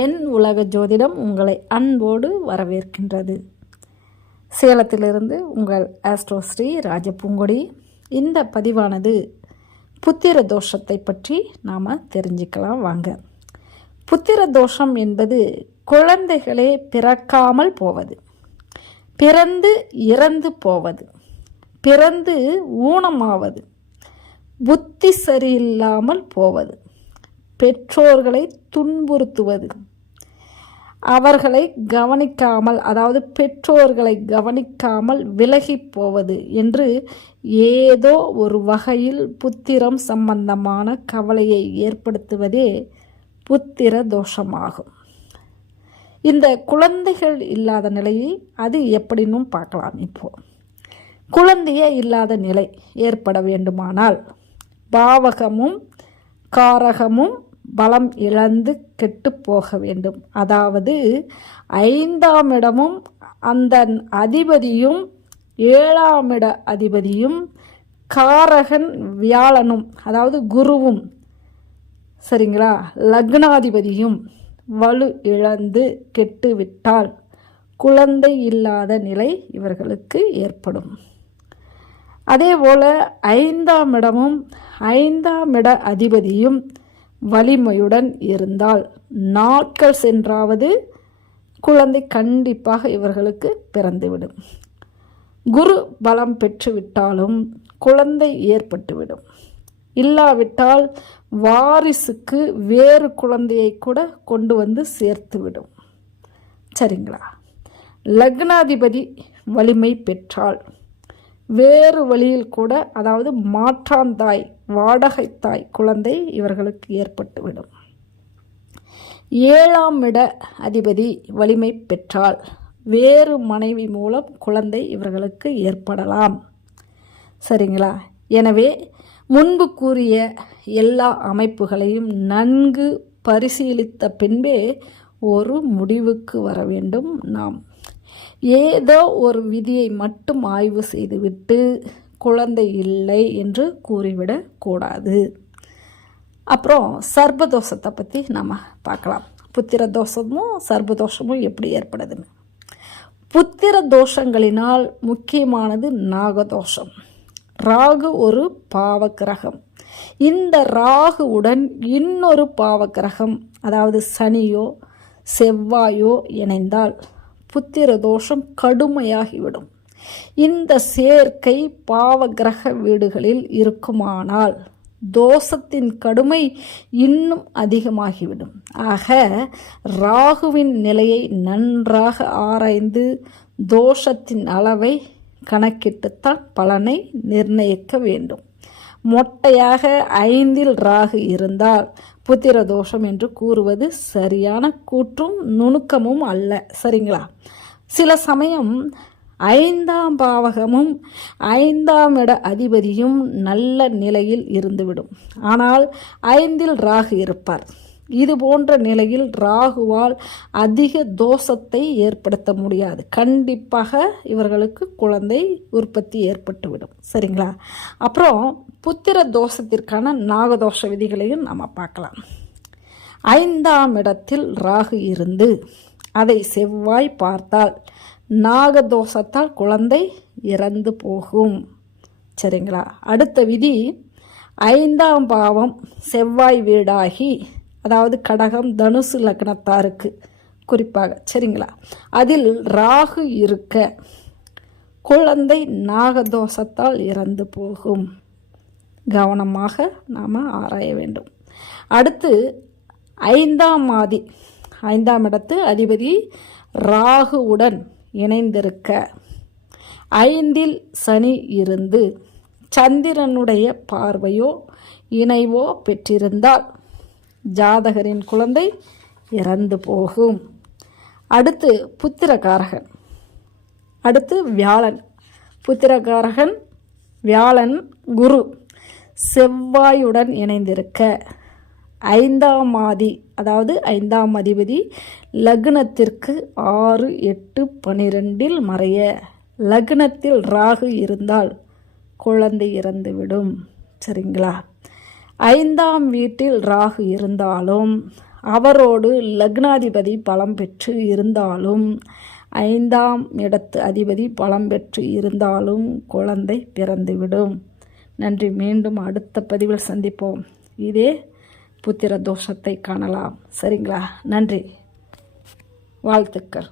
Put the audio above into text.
என் உலக ஜோதிடம் உங்களை அன்போடு வரவேற்கின்றது. சேலத்திலிருந்து உங்கள் ஆஸ்ட்ரோஸ்ரீ ராஜபூங்கொடி. இந்த பதிவானது புத்திர தோஷத்தை பற்றி நாம் தெரிஞ்சுக்கலாம் வாங்க. புத்திர தோஷம் என்பது குழந்தைகளே பிறக்காமல் போவது பிறந்து இறந்து போவது பிறந்து ஊனமாவது புத்தி சரியில்லாமல் போவது. பெற்றோர்களை துன்புறுத்துவது. அவர்களை கவனிக்காமல் அதாவது பெற்றோர்களை கவனிக்காமல் விலகி போவது என்று ஏதோ ஒரு வகையில் புத்திரம் சம்பந்தமான கவலையை ஏற்படுத்துவதே புத்திர தோஷமாகும். இந்த குழந்தைகள் இல்லாத நிலையை அது எப்படினும் பார்க்கலாம் இப்போ. குழந்தையே இல்லாத நிலை ஏற்பட வேண்டுமானால் பாவகமும் காரகமும் பலம் இழந்து கெட்டு போக வேண்டும். அதாவது ஐந்தாம் இடமும் அந்த அதிபதியும் ஏழாம் இட அதிபதியும் காரகன் வியாழனும் அதாவது குருவும் சரிங்களா? லக்னாதிபதியும் வலு இழந்து கெட்டுவிட்டால் குழந்தை இல்லாத நிலை இவர்களுக்கு ஏற்படும். அதே போல் ஐந்தாம் இடமும் ஐந்தாம் இட அதிபதியும் வலிமையுடன் இருந்தால் நாட்கள் சென்றாவது குழந்தை கண்டிப்பாக இவர்களுக்கு பிறந்துவிடும். குரு பலம் பெற்றுவிட்டாலும் குழந்தை ஏற்பட்டுவிடும். இல்லாவிட்டால் வாரிசுக்கு வேறு குழந்தையை கூட கொண்டு வந்து சேர்த்துவிடும். சரிங்களா? லக்னாதிபதி வலிமை பெற்றால் வேறு வழியில் கூட அதாவது மாற்றாந்தாய் வாடகைத்தாய் குழந்தை இவர்களுக்கு ஏற்பட்டுவிடும். ஏழாம் இட அதிபதி வலிமை பெற்றால் வேறு மனைவி மூலம் குழந்தை இவர்களுக்கு ஏற்படலாம். சரிங்களா? எனவே முன்பு கூறிய எல்லா அமைப்புகளையும் நன்கு பரிசீலித்த பின்பே ஒரு முடிவுக்கு வர வேண்டும். நாம் ஏதோ ஒரு விதியை மட்டும் ஆய்வு செய்துவிட்டு குழந்தை இல்லை என்று கூறிவிடக்கூடாது அப்புறம் சர்பதோஷத்தை பற்றி நம்ம பார்க்கலாம். புத்திர தோஷமும் சர்பதோஷமும் எப்படி ஏற்படுதுன்னு. புத்திர தோஷங்களினால் முக்கியமானது நாகதோஷம். ராகு ஒரு பாவக்கிரகம். இந்த ராகுவுடன் இன்னொரு பாவக்கிரகம் அதாவது சனியோ செவ்வாயோ இணைந்தால் புத்திர தோஷம் கடுமையாகிவிடும். இந்த சேர்க்கை பாவகிரக வீடுகளில் இருக்குமானால் தோஷத்தின் கடுமை இன்னும் அதிகமாகிவிடும். ஆக ராகுவின் நிலையை நன்றாக ஆராய்ந்து தோஷத்தின் அளவை கணக்கிட்டுத்தான் பலனை நிர்ணயிக்க வேண்டும். மொட்டையாக ஐந்தில் ராகு இருந்தால் புத்திர தோஷம் என்று கூறுவது சரியான கூற்றும் நுணுக்கமும் அல்ல. சரிங்களா? சில சமயம் ஐந்தாம் பாவகமும் ஐந்தாம் இட அதிபதியும் நல்ல நிலையில் இருந்துவிடும். ஆனால் ஐந்தில் ராகு இருப்பார். இது போன்ற நிலையில் ராகுவால் அதிக தோஷத்தை ஏற்படுத்த முடியாது. கண்டிப்பாக இவர்களுக்கு குழந்தை உற்பத்தி ஏற்பட்டுவிடும். சரிங்களா? அப்புறம் புத்திர தோஷத்திற்கான நாகதோஷ விதிகளையும் நம்ம பார்க்கலாம். ஐந்தாம் இடத்தில் ராகு இருந்து அதை செவ்வாய் பார்த்தால் நாகதோஷத்தால் குழந்தை இறந்து போகும். சரிங்களா? அடுத்த விதி ஐந்தாம் பாவம் செவ்வாய் வீடாகி அதாவது கடகம் தனுசு லக்னத்தாருக்கு குறிப்பாக சரிங்களா? அதில் ராகு இருக்க குழந்தை நாகதோஷத்தால் இறந்து போகும். கவனமாக நாம் ஆராய வேண்டும். அடுத்து ஐந்தாம் ஆதி. ஐந்தாம் இடத்து அதிபதி ராகுவுடன் இணைந்திருக்க ஐந்தில் சனி இருந்து சந்திரனுடைய பார்வையோ இணைவோ பெற்றிருந்தால் ஜாதகரின் குழந்தை இறந்து போகும். அடுத்து புத்திரகாரகன் அடுத்து வியாழன். புத்திரகாரகன் வியாழன் குரு செவ்வாயுடன் இணைந்திருக்க. ஐந்தாம் ஆதி அதாவது ஐந்தாம் அதிபதி லக்னத்திற்கு ஆறு எட்டு பனிரெண்டில் மறைய. லக்னத்தில் ராகு இருந்தால் குழந்தை இறந்துவிடும். சரிங்களா? ஐந்தாம் வீட்டில் ராகு இருந்தாலும் அவரோடு லக்னாதிபதி பலம் பெற்று இருந்தாலும் ஐந்தாம் இடத்து அதிபதி பலம் பெற்று இருந்தாலும் குழந்தை பிறந்துவிடும். நன்றி. மீண்டும் அடுத்த பதிவில் சந்திப்போம். இதே புத்திர தோஷத்தை காணலாம். சரிங்களா? நன்றி. வாழ்த்துக்கள்.